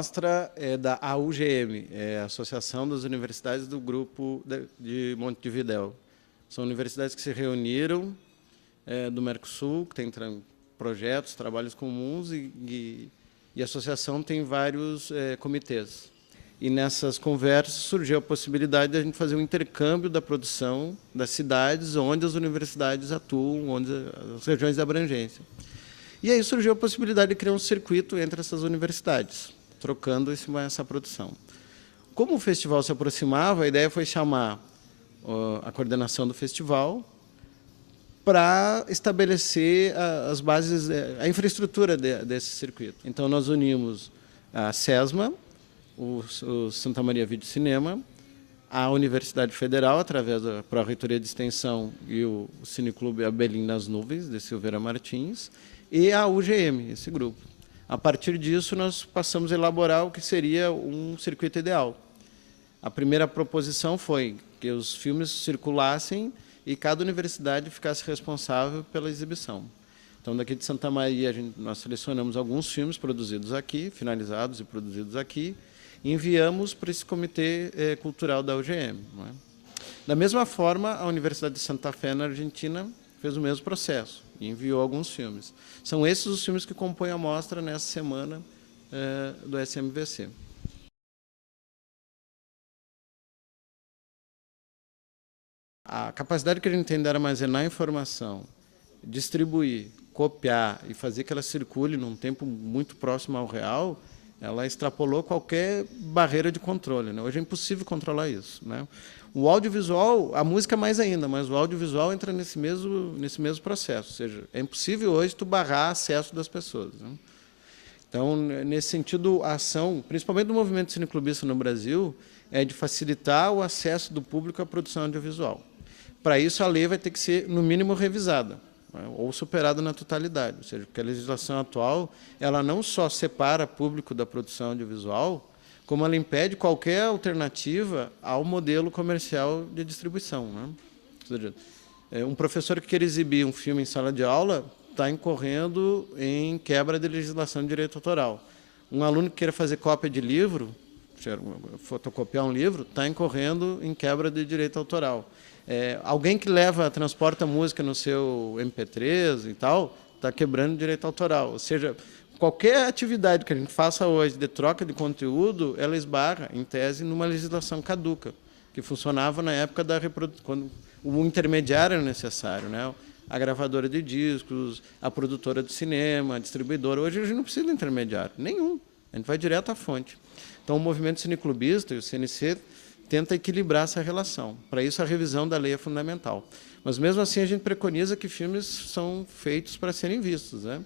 mostra é da AUGM, a Associação das Universidades do Grupo de Montevidéu. São universidades que se reuniram do Mercosul, que tem projetos, trabalhos comuns, e a associação tem vários comitês. E nessas conversas surgiu a possibilidade de a gente fazer um intercâmbio da produção das cidades onde as universidades atuam, onde as regiões de abrangência. E aí surgiu a possibilidade de criar um circuito entre essas universidades, trocando essa produção. Como o festival se aproximava, a ideia foi chamar a coordenação do festival para estabelecer as bases, a infraestrutura desse circuito. Então, nós unimos a SESMA, o Santa Maria Vídeo Cinema, a Universidade Federal, através da Pró-Reitoria de Extensão e o Cineclube Abelim nas Nuvens, de Silveira Martins, e a UGM, esse grupo. A partir disso, nós passamos a elaborar o que seria um circuito ideal. A primeira proposição foi que os filmes circulassem e cada universidade ficasse responsável pela exibição. Então, daqui de Santa Maria, nós selecionamos alguns filmes produzidos aqui, finalizados e produzidos aqui, e enviamos para esse comitê cultural da UGM. Não é? Da mesma forma, a Universidade de Santa Fé, na Argentina, fez o mesmo processo e enviou alguns filmes. São esses os filmes que compõem a mostra nessa semana do SMVC. A capacidade que a gente tem de armazenar informação, distribuir, copiar e fazer que ela circule num tempo muito próximo ao real, ela extrapolou qualquer barreira de controle, né? Hoje é impossível controlar isso, né? O audiovisual, a música mais ainda, mas o audiovisual entra nesse mesmo processo. Ou seja, é impossível hoje tu barrar acesso das pessoas, né? Então, nesse sentido, a ação, principalmente do movimento cineclubista no Brasil, é de facilitar o acesso do público à produção audiovisual. Para isso, a lei vai ter que ser, no mínimo, revisada, né, ou superada na totalidade. Ou seja, porque a legislação atual ela não só separa público da produção audiovisual, como ela impede qualquer alternativa ao modelo comercial de distribuição, né? Ou seja, um professor que quer exibir um filme em sala de aula está incorrendo em quebra de legislação de direito autoral. Um aluno que queira fazer cópia de livro, fotocopiar um livro, está incorrendo em quebra de direito autoral. Alguém que transporta música no seu MP3 e tal, está quebrando direito autoral. Ou seja, qualquer atividade que a gente faça hoje de troca de conteúdo, ela esbarra, em tese, numa legislação caduca, que funcionava na época quando o intermediário era necessário, né? A gravadora de discos, a produtora de cinema, a distribuidora. Hoje a gente não precisa de intermediário, nenhum. A gente vai direto à fonte. Então, o movimento cineclubista e o CNC tenta equilibrar essa relação. Para isso, a revisão da lei é fundamental. Mas, mesmo assim, a gente preconiza que filmes são feitos para serem vistos, né?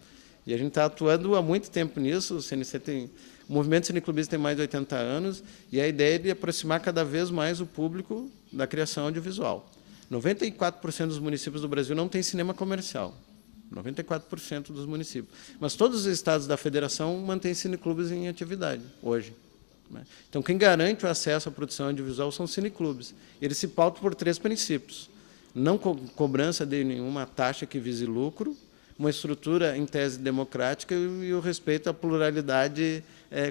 E a gente está atuando há muito tempo nisso. O movimento cineclubista tem mais de 80 anos, e a ideia é de aproximar cada vez mais o público da criação audiovisual. 94% dos municípios do Brasil não tem cinema comercial. 94% dos municípios. Mas todos os estados da federação mantêm cineclubes em atividade, hoje. Então, quem garante o acesso à produção audiovisual são os cineclubes. Eles se pautam por 3 princípios. Não cobrança de nenhuma taxa que vise lucro, uma estrutura, em tese, democrática e o respeito à pluralidade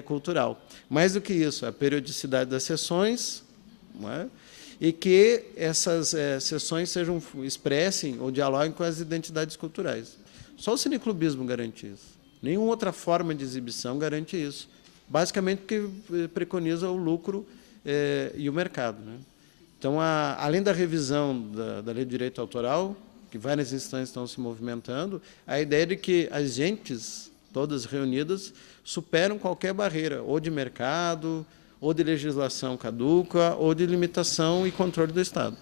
cultural. Mais do que isso, a periodicidade das sessões, não é? E que essas sessões expressem ou dialoguem com as identidades culturais. Só o cineclubismo garante isso. Nenhuma outra forma de exibição garante isso. Basicamente porque preconiza o lucro e o mercado, né? Então, além da revisão da Lei de Direito Autoral, que várias instâncias estão se movimentando, a ideia é de que as gentes, todas reunidas, superam qualquer barreira, ou de mercado, ou de legislação caduca, ou de limitação e controle do Estado.